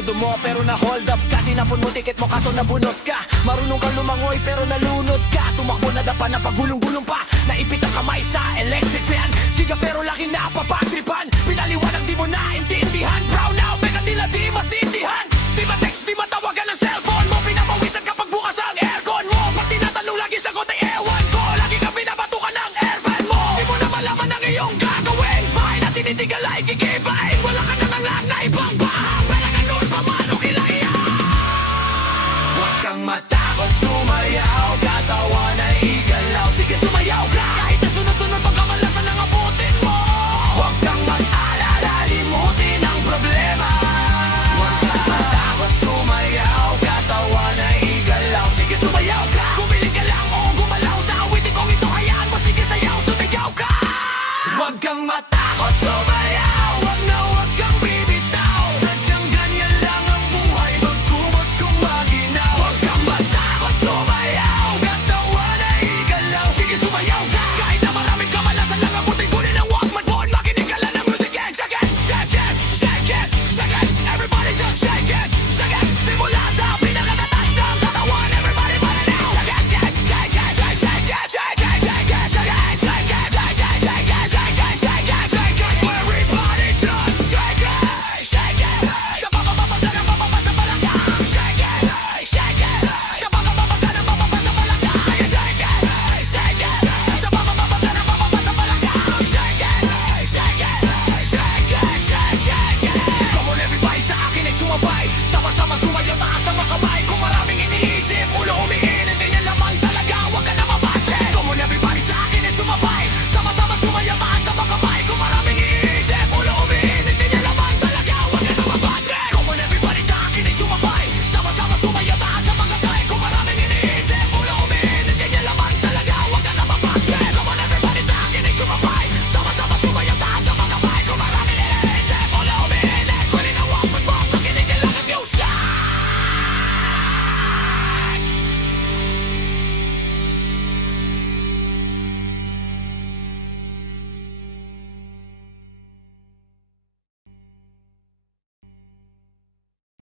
sweldo mo pero na-hold up ka. Tinapon mo ticket mo kaso nabunot ka. Marunong kang lumangoy pero nalunod ka. Tumakbo na dapa na pagulong-gulong pa. Naipit ang kamay sa electric fan. Siga pero laki na papagtripan. Pinaliwanag di mo naintindihan. Brown